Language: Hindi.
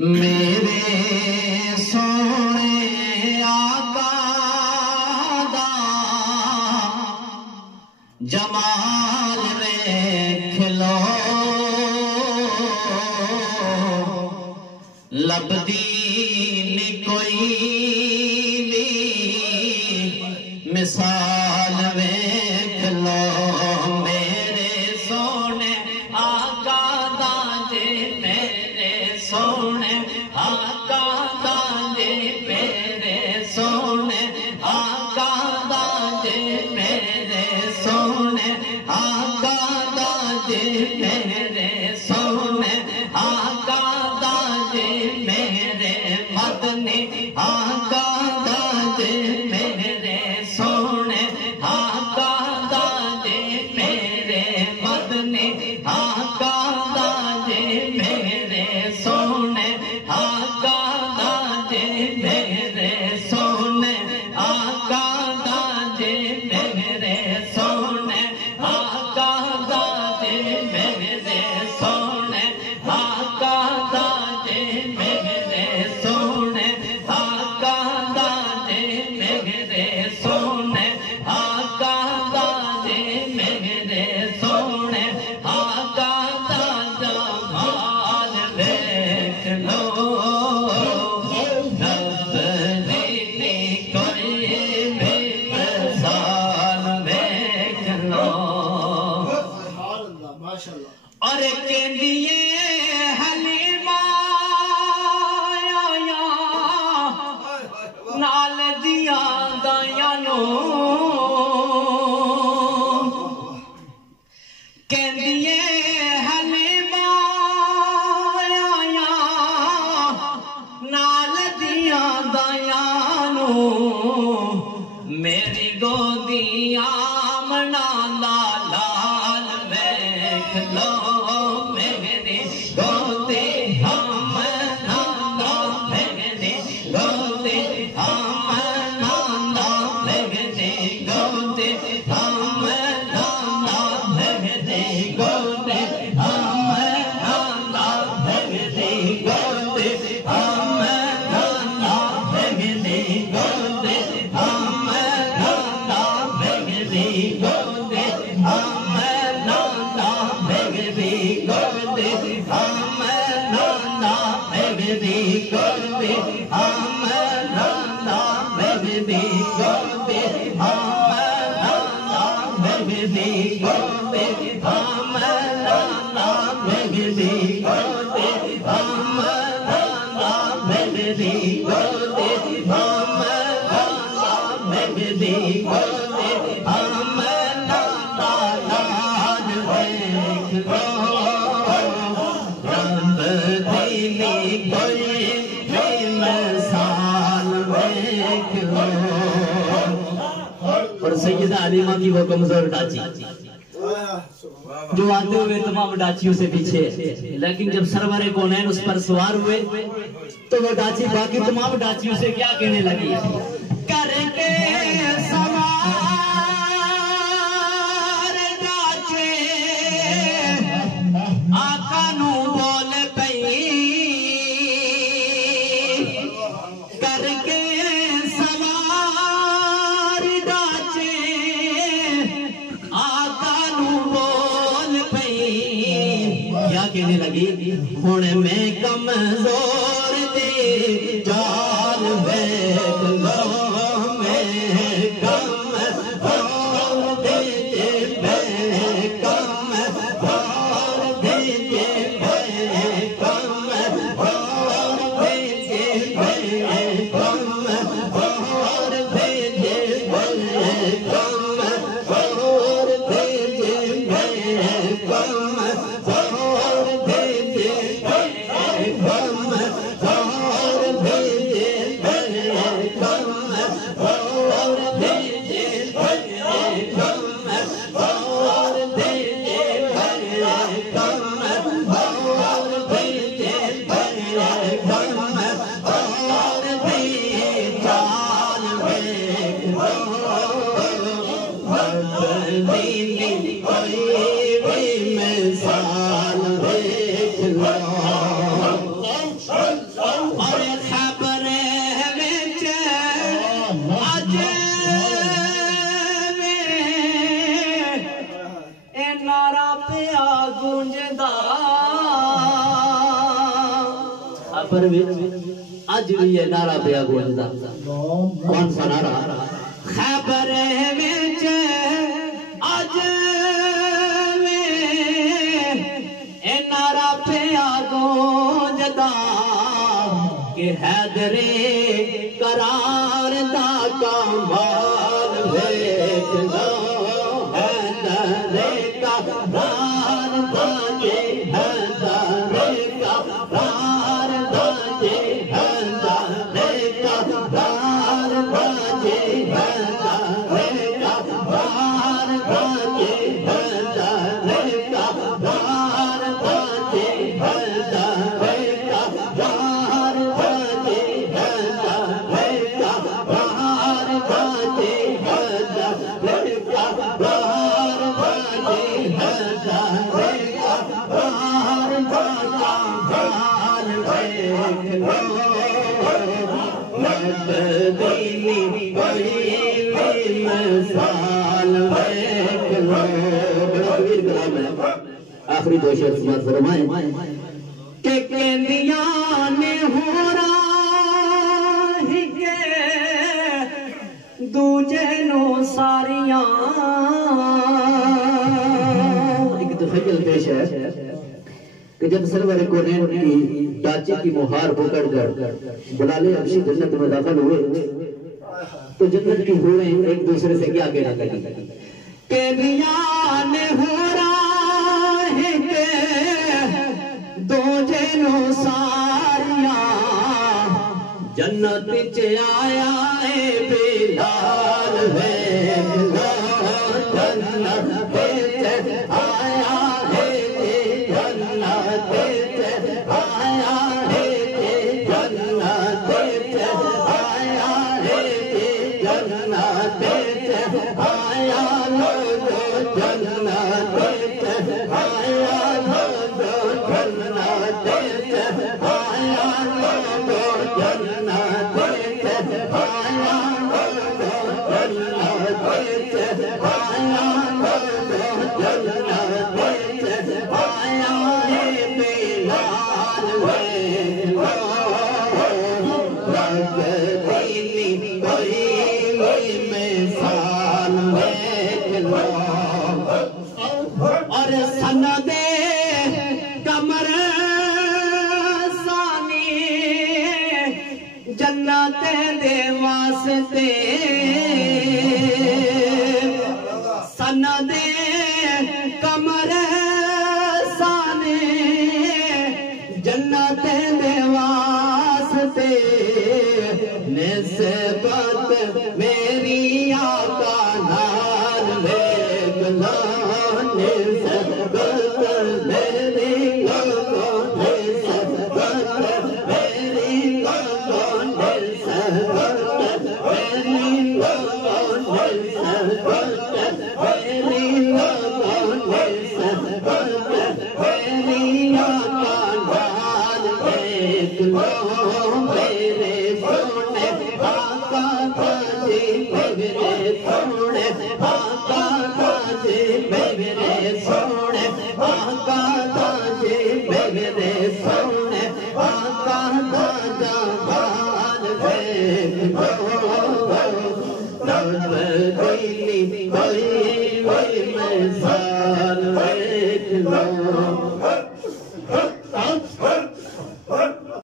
मेरे सोने आका दा जमाल वेख लो लभदी नी कोई भी मिसाल वेख लो मेरे सोने आका दा जे मेरे सोने आका दा जे मेरे सोने आका दा जे मेरे सोने आका दा जे मेरे सोने आका दा जे मेरे मदनी आका दा जे मेरे सोने आका दा जे मेरे मदनी आका दा जे मेरे सोने आका दा जे मेरे सोने आका दा जे मेरे सोने आका दा जे मेरे सोने आका दा जे मेरे सोने आका दा जे मेरे सोने आका दा जे मेरे सोने आका दा जमाल देख लो नजरी कोई भी मिसाल देख लो और कहंदिए हलीमा आया नाल दिया दाया नो कहंदिए हलीमा आया नाल दिया दाया नो मेरी गोदिया मना लाल देख लो मेरी गोदी हम नाना मेरी गोदी हम नाना मेरी गोदी हम नाना मेरी गोदी हम नाना मेरी गोदी हम नाना मेरी गोदी हम नाना मेरी गोदी हम नाना मेरी गोदी हम नाना मेरी गोदी हम नाना मेरी गोदी हम नाना मेरी गोदी हम नाना मेरी गोदी हम नाना मेरी गोदी हम नाना मेरी गोदी हम नाना लाज देख लो रब दीनी कोई भी मिसाल देख लो और सैयदा हलीमा की वो कमजोर डाची जो आते हुए तमाम डाचियों से पीछे लेकिन जब सरवरे कौनैन उस पर सवार हुए तो वो डाची बाकी तमाम डाचियों से क्या कहने लगी करके सवार डाचे आका नू बोल पई करके सवार डाचे आका नू बोल पई क्या कहने लगी हुण मैं कमजोर दे जाल बैठ लो मैं कमजोर दे मैं कमजोर दे मैं कमजोर दे मैं कमजोर दे मैं कमजोर दे मैं कमजोर दे कमजोर दे कम पर अज भी ये नारा पिया गूंजदा। कौन सा नारा? खैबर विच अज ए नारा पिया गूंजदा कि हैदरे करार दा कमाल वेख लो, हैदरे करार दा जे हैदरे करार दा जे हैदरे करार दा जे हैदरे करार दा जे हैदरे करार दा जे हैदरे करार दा जे हैदरे करार दा जे हैदरे करार दा जे हैदरे करार दा कमाल वेख लो, मदीनी कोई मिसाल वेख लो। आखिरी दो शेर समाज फरमाए के कहंदिया ने होरा ही के दूजे नो सारियां। एक तफज्जुल पेश है कि जब सरवर कोनैन की डाची की मुहार पकड़कर बुलाले अबशी जन्नत में दाखिल हुए तो जन्नत की हूरें एक दूसरे से क्या कहने लगी के बियान हो रहा है के दो जनो सारियां जन्नत च आया है बिलाल है जन्नत आया है जन्नत आया है जन्नत आया है जन्नत आया लो जन्नत आया लो जन्नत आया लो जन्नत आया लो जन्नत आया लो जन्नत आया है बिलाल लगदीनी कोई मिसाल वेख लो और सनदे कमर सानी जन्नत दे वास्ते सनदे कमर सानी जन्नत दे वास्ते निस्बत मेरी आका नाल वेख लो निस्बत मेरी आका निस्बत मेरी आका निस्बत मेरी आका निस्बत मेरी आका निस्बत मेरी आका नाल वेख लो मेरे सोने आका ताजी मेरे सोने आका ताजी मेरे सोने आका ताजी मेरे सोने आका ताजा बाल वेख लो लगदीनी कोई मिसाल वेख लो।